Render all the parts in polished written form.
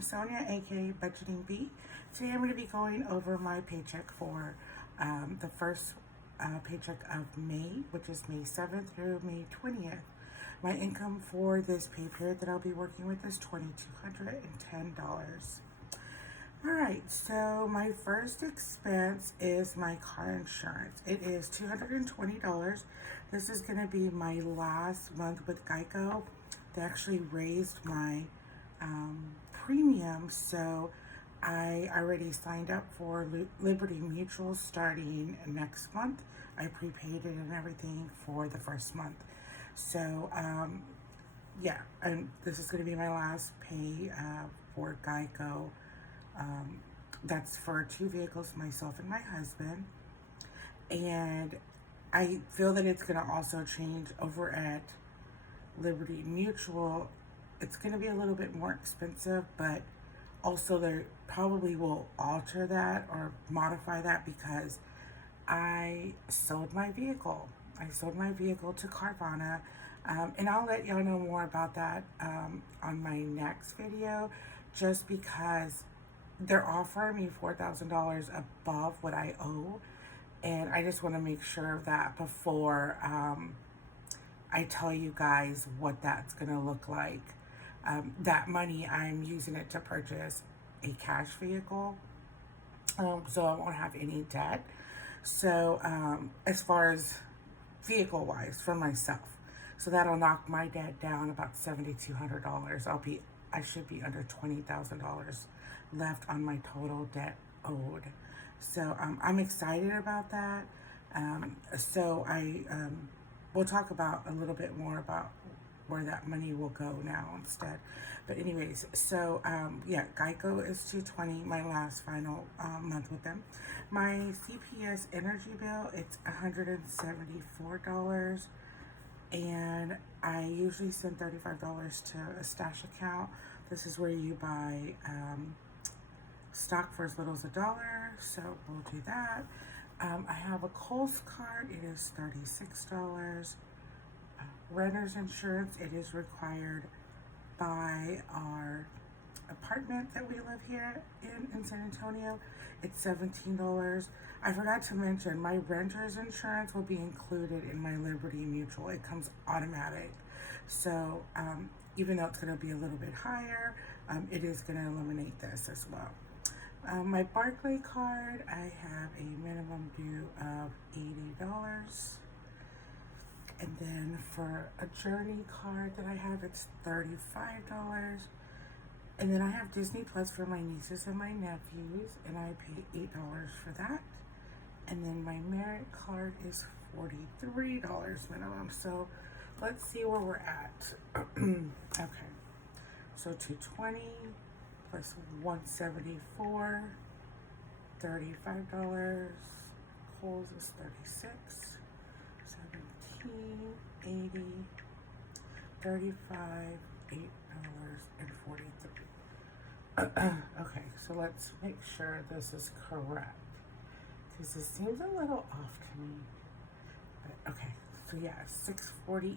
name's Sonia, aka Budgeting Bee. Today I'm going to be going over my paycheck for the first paycheck of May, which is May 7th through May 20th. My income for this pay period that I'll be working with is $2,210. Alright, so my first expense is my car insurance. It is $220. This is going to be my last month with Geico. They actually raised my premium, so I already signed up for Liberty Mutual starting next month. I prepaid it and everything for the first month. So, yeah, and this is going to be my last pay for Geico. That's for 2 vehicles, myself and my husband. And I feel that it's going to also change over at Liberty Mutual. It's going to be a little bit more expensive, but also they probably will alter that or modify that because I sold my vehicle. I sold my vehicle to Carvana, and I'll let y'all know more about that on my next video, just because they're offering me $4,000 above what I owe, and I just want to make sure of that before I tell you guys what that's going to look like. That money, I'm using it to purchase a cash vehicle, so I won't have any debt. So as far as vehicle wise for myself, so that'll knock my debt down about $7,200. I should be under $20,000 left on my total debt owed. So I'm excited about that. We'll talk about a little bit more about where that money will go now instead. But anyways, so yeah, Geico is $220, my last final month with them. My CPS energy bill, it's $174, and I usually send $35 to a stash account. This is where you buy stock for as little as $1, so we'll do that. I have a Kohl's card, it is $36. Renter's insurance, it is required by our apartment that we live here in San Antonio. It's $17. I forgot to mention, my renter's insurance will be included in my Liberty Mutual. It comes automatic. So even though it's going to be a little bit higher, it is going to eliminate this as well. My Barclay card, I have a minimum due of $80. And then for a Journey card that I have, it's $35. And then I have Disney Plus for my nieces and my nephews, and I pay $8 for that. And then my Merit card is $43 minimum. So let's see where we're at. Okay, so $220 plus $174, $35. Kohl's is $36. 80, 35, $8.43. Okay, so let's make sure this is correct, because this seems a little off to me. But okay, so yeah, $648.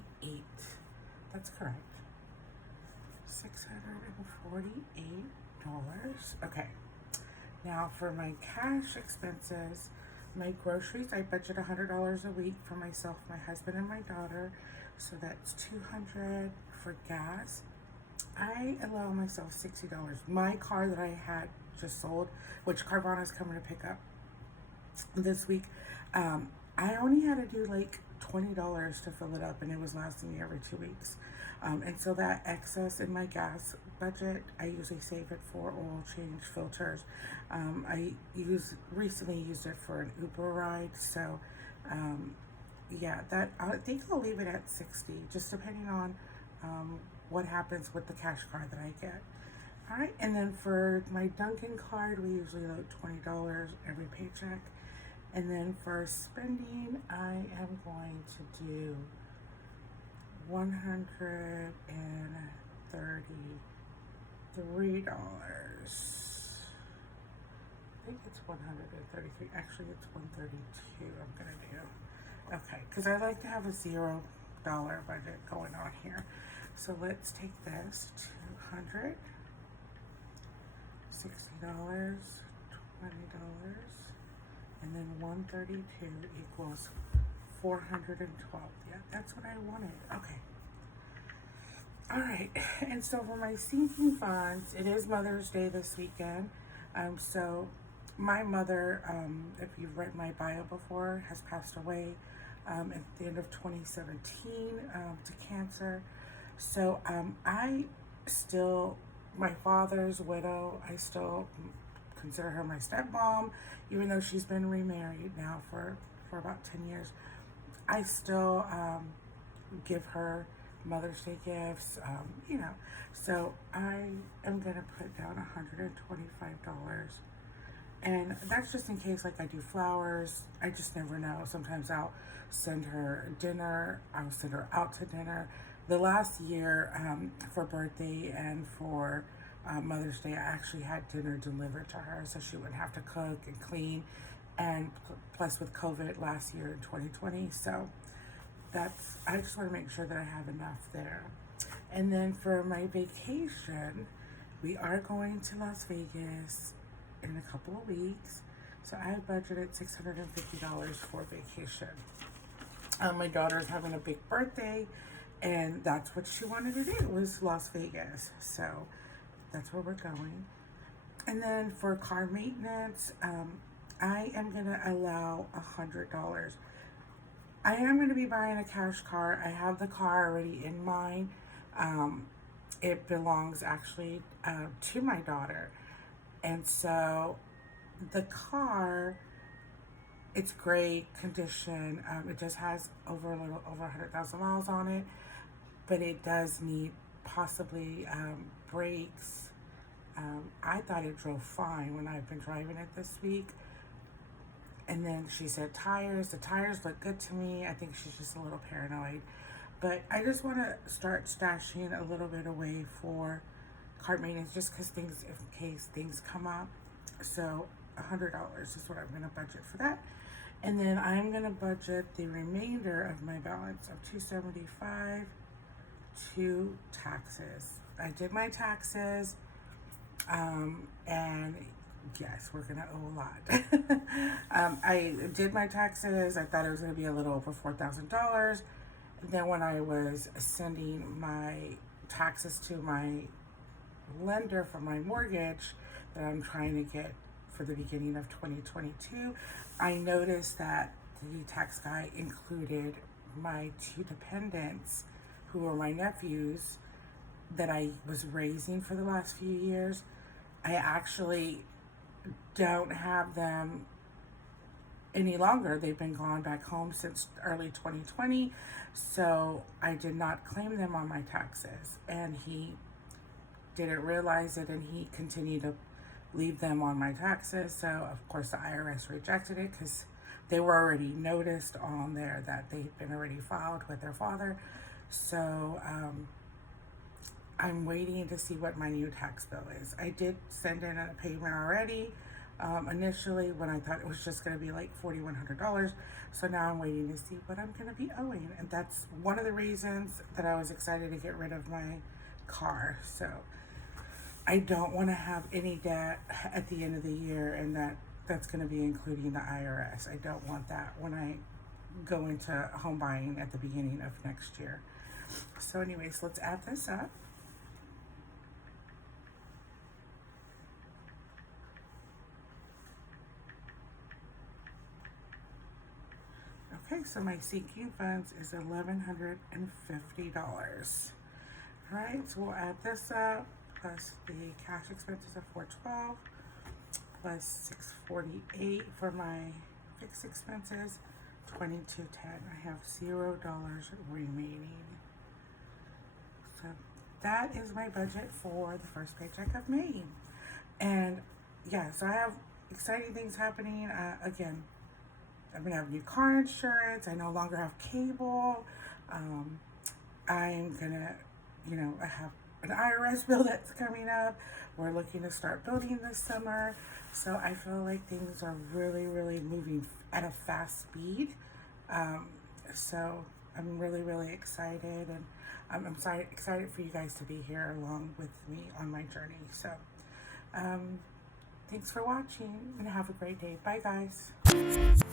That's correct. $648. Okay. Now for my cash expenses, my groceries, I budget $100 a week for myself, my husband, and my daughter. So that's $200 for gas. I allow myself $60. My car that I had just sold, which Carvana is coming to pick up this week, I only had to do like $20 to fill it up, and it was lasting me every 2 weeks. And so that excess in my gas budget, I usually save it for oil change, filters. I recently used it for an Uber ride. So yeah, I think I'll leave it at 60, just depending on what happens with the cash card that I get. All right, and then for my Dunkin' card, we usually load $20 every paycheck. And then for spending, I am going to do $133. I think it's 133. Actually, it's 132. I'm gonna do. Okay, because I like to have a $0 budget going on here. So let's take this 200 $60, $20, and then 132 equals 412. Yeah, that's what I wanted. Okay. All right. And so for my sinking funds, it is Mother's Day this weekend. So my mother, if you've read my bio before, has passed away at the end of 2017 to cancer. So I still, my father's widow, I still consider her my stepmom, even though she's been remarried now for about 10 years. I still give her Mother's Day gifts, So I am going to put down $125. And that's just in case, like, I do flowers. I just never know. Sometimes I'll send her dinner. I'll send her out to dinner. The last year, for birthday and for Mother's Day, I actually had dinner delivered to her so she wouldn't have to cook and clean. And plus with COVID last year in 2020. So I just want to make sure that I have enough there. And then for my vacation, we are going to Las Vegas in a couple of weeks. So I budgeted $650 for vacation. My daughter's having a big birthday, and that's what she wanted to do, was Las Vegas. So that's where we're going. And then for car maintenance, I am going to allow $100. I am going to be buying a cash car. I have the car already in mind. It belongs actually to my daughter. And so the car, it's great condition. It just has a little over 100,000 miles on it, but it does need possibly brakes. I thought it drove fine when I've been driving it this week. And then she said tires. The tires look good to me. I think she's just a little paranoid. But I just want to start stashing a little bit away for car maintenance, just because in case things come up. So $100 is what I'm going to budget for that. And then I'm going to budget the remainder of my balance of $275 to taxes. I did my taxes, and yes, we're gonna owe a lot. I did my taxes. I thought it was gonna be a little over $4,000. Then when I was sending my taxes to my lender for my mortgage that I'm trying to get for the beginning of 2022, I noticed that the tax guy included my two dependents, who were my nephews that I was raising for the last few years. I actually don't have them any longer. They've been gone back home since early 2020, so I did not claim them on my taxes, and he didn't realize it, and he continued to leave them on my taxes. So of course the IRS rejected it because they were already noticed on there that they've been already filed with their father. So I'm waiting to see what my new tax bill is. I did send in a payment already, initially, when I thought it was just going to be like $4,100. So now I'm waiting to see what I'm going to be owing. And that's one of the reasons that I was excited to get rid of my car. So I don't want to have any debt at the end of the year, and that's going to be including the IRS. I don't want that when I go into home buying at the beginning of next year. So anyways, let's add this up. Okay, so my sinking funds is $1,150. All right, so we'll add this up, plus the cash expenses of $412, plus $648 for my fixed expenses, $2,210. I have $0 remaining. So that is my budget for the first paycheck of May. And yeah, so I have exciting things happening. Again, I'm gonna have new car insurance. I no longer have cable. I'm gonna, I have an IRS bill that's coming up. We're looking to start building this summer. So I feel like things are really, really moving at a fast speed. So I'm really, really excited, and I'm excited for you guys to be here along with me on my journey. So Thanks for watching and have a great day. Bye, guys.